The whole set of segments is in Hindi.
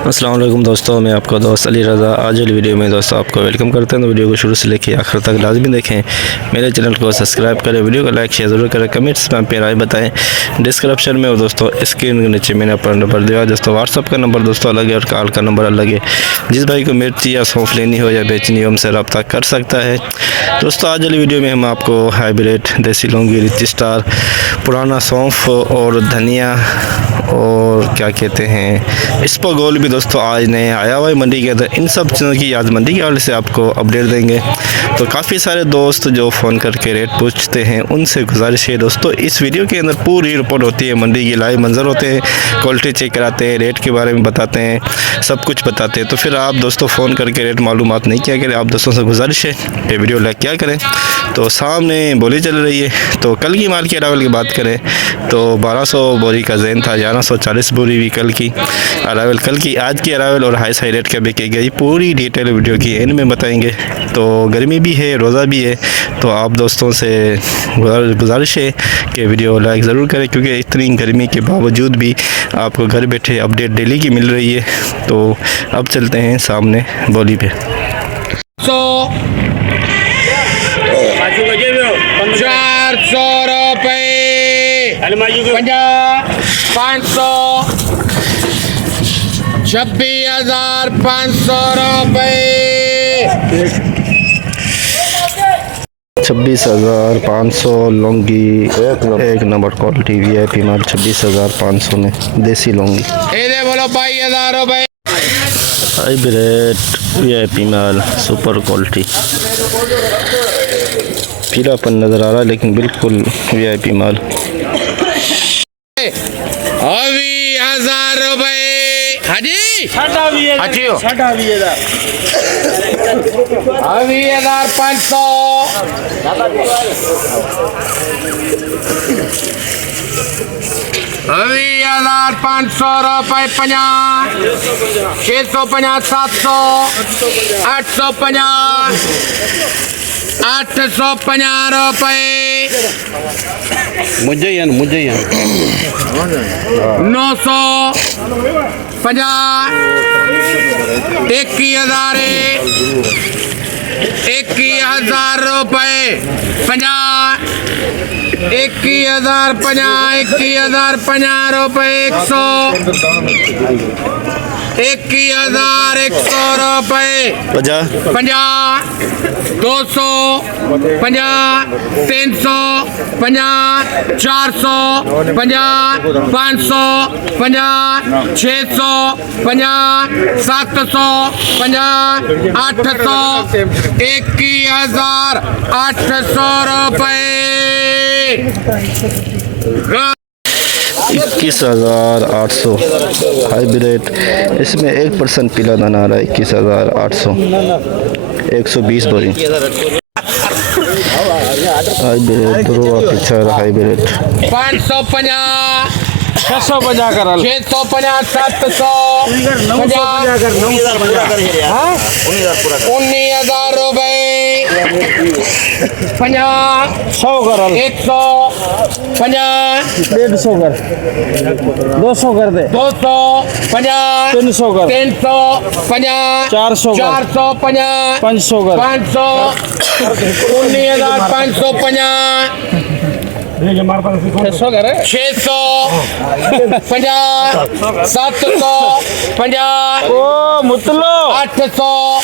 अस्सलाम वालेकुम दोस्तों, मैं आपका दोस्त अली रज़ा। आज वाली वीडियो में दोस्तों आपको वेलकम करते हैं। तो वीडियो को शुरू से लेकर आखिर तक लाजमी देखें। मेरे चैनल को सब्सक्राइब करें, वीडियो को लाइक शेयर ज़रूर करें, कमेंट्स में आप राय बताएं डिस्क्रिप्शन में। और दोस्तों स्क्रीन के नीचे मैंने अपना नंबर दिया दोस्तों। व्हाट्सअप का नंबर दोस्तों अलग है और कॉल का नंबर अलग है। जिस भाई को मिर्ची या सौंफ लेनी हो या बेचनी हो हमसे रब्ता कर सकता है। दोस्तों आज वाली वीडियो में हम आपको हाइब्रिड देसी लौंगी, रिच स्टार, पुराना सौंफ और धनिया और क्या कहते हैं इसपगोल भी दोस्तों आज नए आया हुआ है मंडी के अंदर। इन सब चीज़ों की आज मंडी के हवाले से आपको अपडेट देंगे। तो काफ़ी सारे दोस्त जो फ़ोन करके रेट पूछते हैं उनसे गुजारिश है दोस्तों, इस वीडियो के अंदर पूरी रिपोर्ट होती है, मंडी की लाइव मंजर होते हैं, क्वालिटी चेक कराते हैं, रेट के बारे में बताते हैं, सब कुछ बताते हैं। तो फिर आप दोस्तों फ़ोन करके रेट मालूमात नहीं किया करें। आप दोस्तों से गुजारिश है कि वीडियो लाइक क्या करें। तो सामने बोली चल रही है। तो कल की माल के अरावल की बात करें तो 1200 बोरी का जैन था, 1140 बोरी भी कल की अरावल, कल की आज की अरावल और हाई रेट का बिकी गई। पूरी डिटेल वीडियो की एंड में बताएंगे। तो गर्मी भी है, रोज़ा भी है, तो आप दोस्तों से गुजारिश है कि वीडियो लाइक ज़रूर करें, क्योंकि इतनी गर्मी के बावजूद भी आपको घर बैठे अपडेट डेली की मिल रही है। तो अब चलते हैं सामने बोली पे। 400 रुपये, 50, 500, 26,500 रुपये, 26,500 लौंगी, एक नंबर क्वालिटी VIP माल 26,500 में देसी लौंगी। इधर बोलो 22,000 रुपये, हाइब्रिड VIP माल सुपर क्वालिटी, पीलापन नज़र आ रहा है लेकिन बिल्कुल VIP माल। 20,000 रुपये हाजी, 20,500, 20,500 रुपये, 50, 650, 700, 850, 850 रुपये, 950, 21,000, 21,000 रुपये, 50, 21,000, 21,000, 50 रुपये, 100, 21,000, 100 रुपये, 50, 200, 50, 300, 50, 400, 50, 500, 50, 600, 50, 700, 50, 800, 21,800 रुपये, 21,800 हाइब्रिड। इसमें 1% पीला दाना आ रहा है। 21,800, 120 बोरी हाइब्रिड। पिक्चर हाइब्रिड 550, 650 करा, 650, 700, 19,000 रुपये, 50, 100 करा, 100, 50, 150 कर, 200 कर दे, 200, 50, 300 कर, 300, 50, 400 कर, 450, 500 कर, 500, 19,550, 600 कर, 650, 700, 50, ओ मुतलो 800,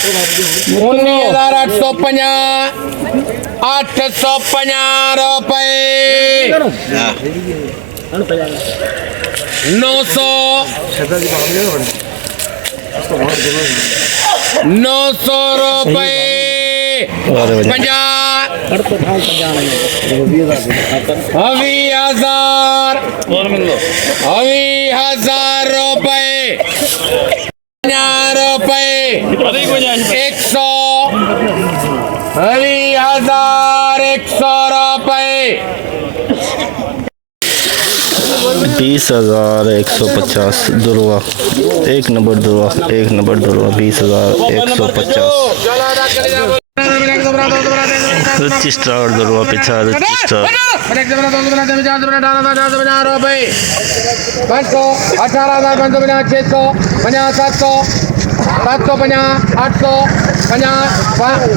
19,850, 850 रुपये, 900, 900 रुपये, 50, 20,000, 20,000 रुपये, 50 रुपये, 100, 20,000, 100 रुपये, 20,150 दुरवा, एक नंबर दुरवा, 20,150। रजिस्टर 2 रुपये पिछा रजिस्टर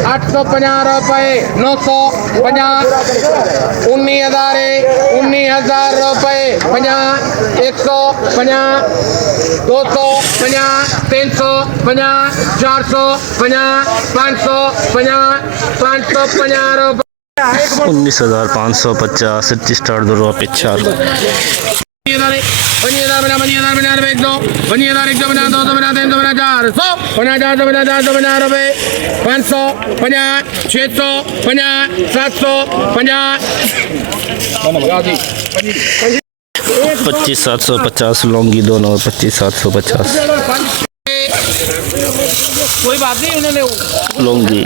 850 रुपये 950 19,000 रुपये 50 150 250 350 450 550 रुपये 19,550 रजिस्टर 2 रुपये पिछा 25,750 लौंगी दोनों 25,750 कोई बात नहीं उन्होंने लौंगी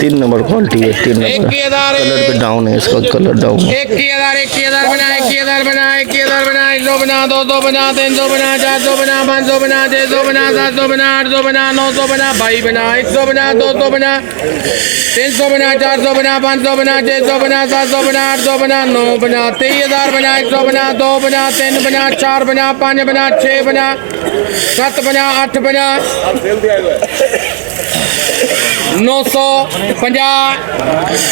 3 नंबर क्वालिटी है 3 नंबर कलर पे डाउन है इसका कलर डाउन है 1,000 बना 1,000 बना 1,000 बना 100 बना 200 बना 300 बना 400 बना 500 बना 600 बना 700 बना 800 बना 900 बना भाई बना 100 बना 200 बना 300 बना 400 बना 500 बना 600 बना 700 बना 800 बना 9 बना 23,000 बना 100 बना 2 बना 3 बना 4 बना 5 बना 6 बना 7 बना 8 बना 950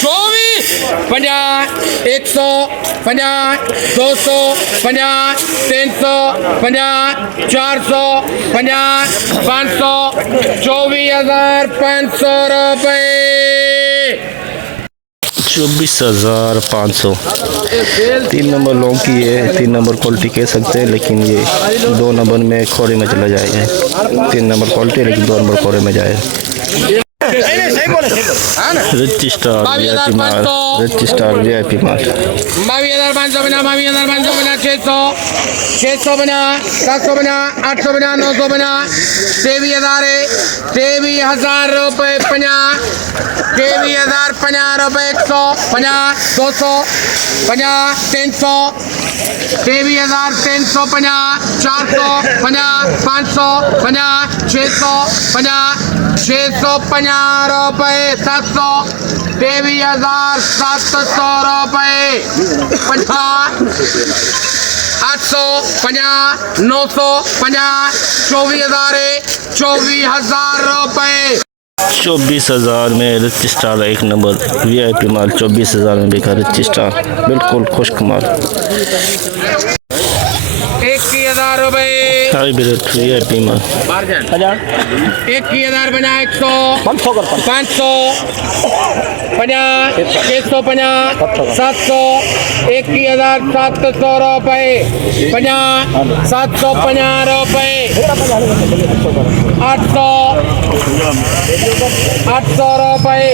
24 50 150 250 350 450 500 24,500 रुपये 24,500 3 नंबर लौंगी है 3 नंबर क्वालिटी कह सकते हैं लेकिन ये 2 नंबर में खोरे में चला जाएगा 3 नंबर क्वालिटी लेकिन 2 नंबर खोरे में जाए रजिस्टर VIP माल रजिस्टर VIP माल 22,500 बना 22,500 बना 600 बना 700 बना 800 बना 900 बना 23,000 रुपये 50 23,050 रुपये 150 200 50 300 23,350 400 50 500 50 600 50 650 रुपये 700 23,700 रुपये 50 800 50 900 50 24,000 रुपये 24,000 में रजिस्टर 1 नंबर VIP माल 24,000 में बिका रजिस्टर बिल्कुल खुश्क माल 21,000 रुपये हाइब्रिड VIP माल 21,000 बना 100 500 50 650 700 21,700 रुपये 50 750 रुपये 800 रुपये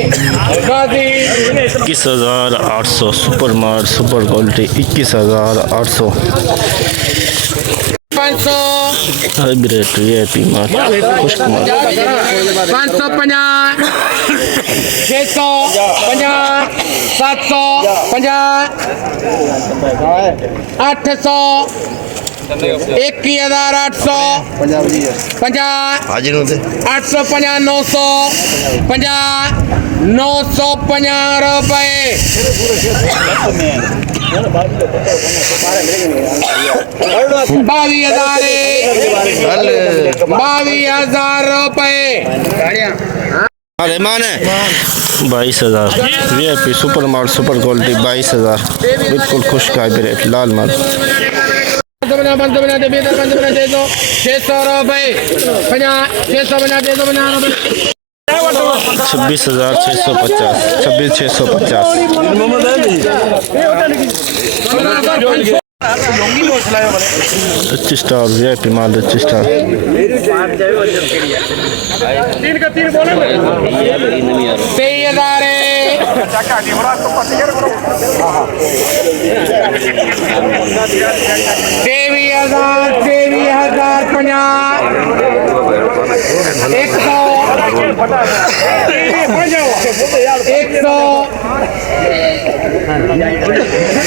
21,800 सुपर माल सुपर क्वालिटी 21,800 500 हाइब्रिड VIP माल खुश्क माल 550 650 750 800 21,800 50 850 950 रुपये 22,000 रुपये अरे माने 22,000 VIP सुपर माल सुपर क्वालिटी 22,000 बिल्कुल खुश्क हाइब्रिड लाल माल 600 रुपये 50 600 बना 600 बना 26,650 26,650 रजिस्टर VIP माल रजिस्टर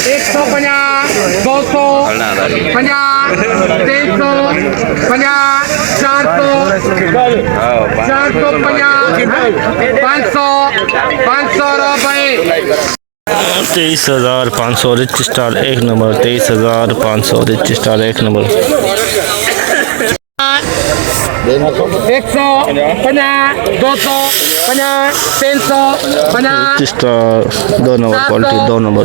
150 200 50 300 50 रुपये 23,500 रिच स्टार एक नंबर 23,500 रिच स्टार एक नंबर 150 200 300 रिच स्टार दो नंबर क्वालिटी दो नंबर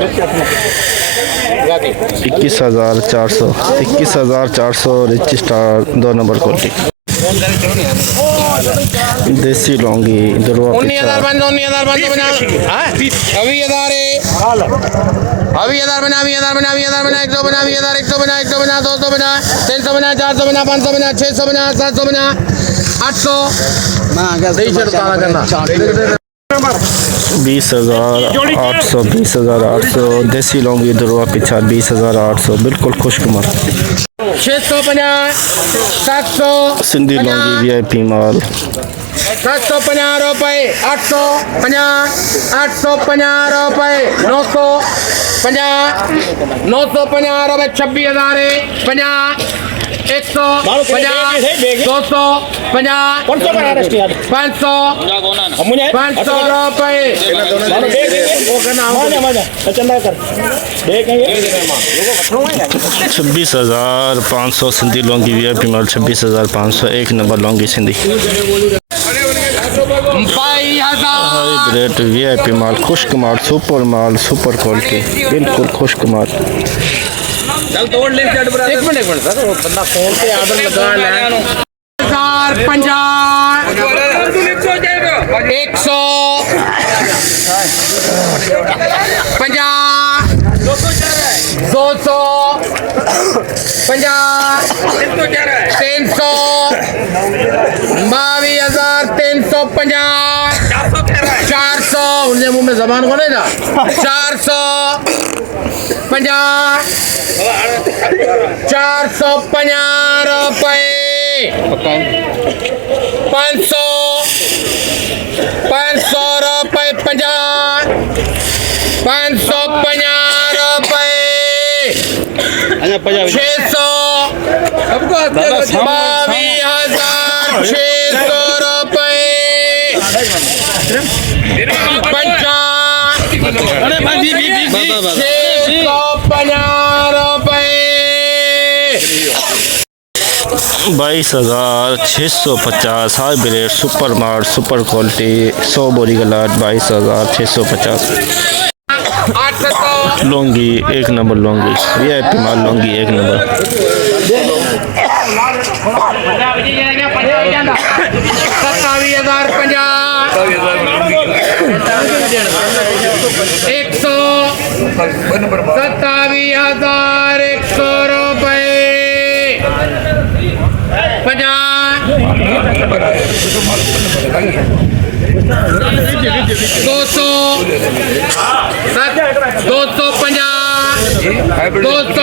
21,400 रिच स्टार दो नंबर क्वालिटी देसी लौंगी दुर्वा 19,500 बना अभी 20,000 बना 100 बना 100 बना 200 बना 300 बना 400 बना 500 बना 600 बना 700 बना 800 20,800 देसी लौंगी दुर्वा पिछा 20,800 बिल्कुल खुशकुमार 650 700 सिंधी लौंगी वीआईपी माल 750 रुपये 850 रुपये 950 रुपये 26,000 100 200 500 रुपये 26,500 सिंधी लौंगी वीआईपी माल 26,500 एक नंबर लौंगी सिंधी हाइब्रिड वीआईपी माल खुशकुमार सुपर माल सुपर क्वालिटी बिल्कुल खुशकुमार एक मिनट सर वो बंदा फोन पे ऑर्डर लगा ले 50 400 उनके मुंह में जबान को नहीं था 450 रुपये 500 रुपये 550 रुपये 600 22,600 रुपये 22,650 hybrid super mart super quality 100 बोरी गलाट 22,650 लौंगी एक नंबर लौंगी वीआईपी माल लौंगी एक नंबर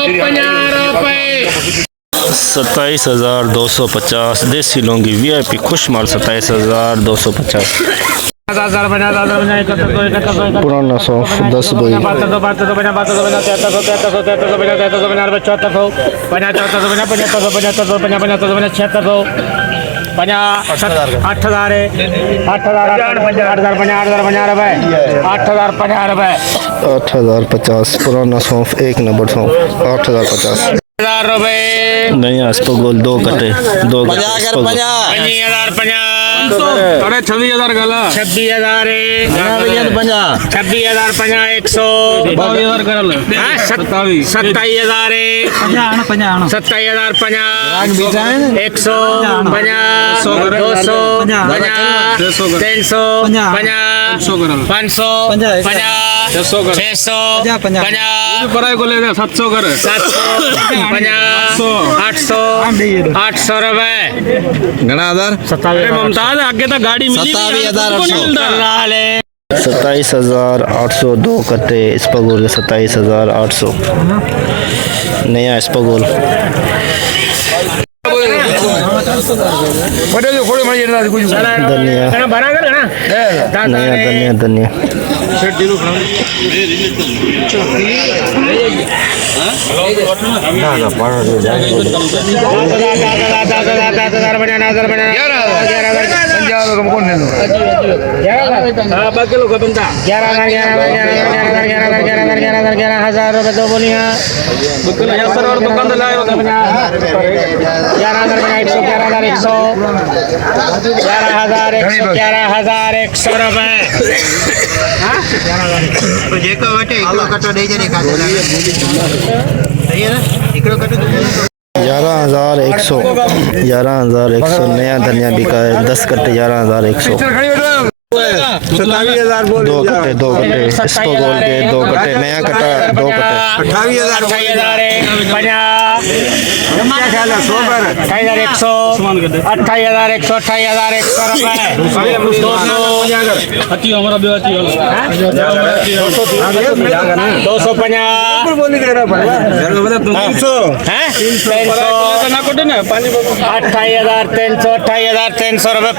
27,100 रुपये 250 रुपये 27,250 देसी लौंगी वीआईपी खुशमाल 27,250 पुराना सौंफ 10 बोरी 8,050 पुराना सौंफ एक नंबर सौंफ 8,050 रुपये नहीं अस्पगोल दो कटे 26,000 गला 26,000 100 27,000 100 200 300 500 600 700 800 रुपए घना हजार मुमताज आगे तो गाड़ी मिली 27,800 दो कट्टे स्पगोल के 27,800 नया स्पगोल बड़े जो खोड़े मारी जरा कुछ धनिया ना बना कर ना धनिया धनिया धनिया तो बोलिए 11,111 रुपए जेको वठे हिकिड़ो कटो ॾेई छॾे खाधो सही आहे न हिकिड़ो कटो 11,100 नया धनिया बिका है 10 कट्टे 11,100 दो कट्टे इसको बोल के 2 कट्टे नया कट्टा 2 कट्टे 28,300 रुपए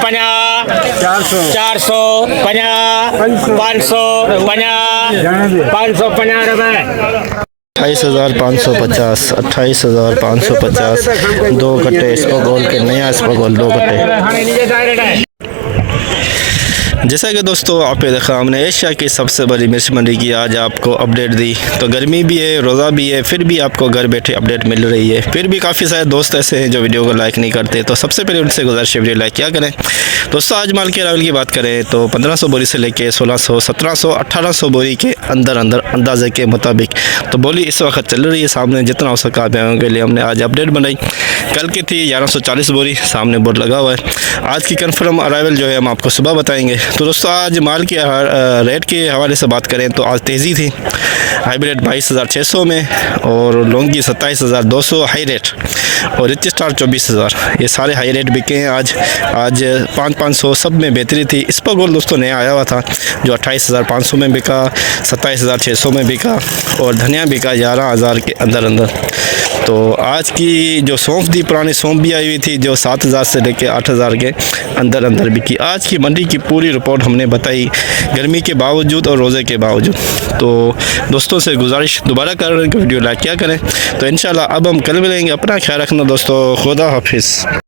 400 550 रुपए 28,550 2 कट्टे इसको बोल के नया इसको बोल 2 कट्टे। जैसा कि दोस्तों आपने देखा हमने एशिया की सबसे बड़ी मिर्च मंडी की आज आपको अपडेट दी। तो गर्मी भी है, रोज़ा भी है, फिर भी आपको घर बैठे अपडेट मिल रही है। फिर भी काफ़ी सारे दोस्त ऐसे हैं जो वीडियो को लाइक नहीं करते, तो सबसे पहले उनसे गुजारिश है वीडियो लाइक क्या करें। दोस्तों आज माल के अरावल की बात करें तो 1500 बोरी से लेके 1600, 1700, 1800 बोरी के अंदर अंदाजे के मुताबिक तो बोली इस वक्त चल रही है। सामने जितना हो सका आप के लिए हमने आज अपडेट बनाई। कल की थी 1140 बोरी, सामने बोर्ड लगा हुआ है। आज की कन्फर्म अरावल जो है हम आपको सुबह बताएंगे। तो दोस्तों आज माल के रेट के हवाले से बात करें तो आज तेज़ी थी। हाइब्रिड 22,600 में और लौंगी 27,200 हाई रेट और रिच स्टार 24,000, ये सारे हाई रेट बिके हैं आज 500 सब में बेहतरी थी। इस पर गोल दोस्तों नया आया हुआ था जो 28,500 में बिका, 27,600 में बिका और धनिया बिका 11,000 के अंदर। तो आज की जो सौंफ थी, पुरानी सौंफ भी आई हुई थी जो 7,000 से लेकर 8,000 के अंदर बिकी। आज की मंडी की पूरी रिपोर्ट हमने बताई गर्मी के बावजूद और रोज़े के बावजूद। तो दोस्तों से गुजारिश दोबारा कर रहे हैं कि वीडियो लाइक क्या करें। तो इंशाल्लाह अब हम कल मिलेंगे। अपना ख्याल रखना दोस्तों, खुदा हाफिज़।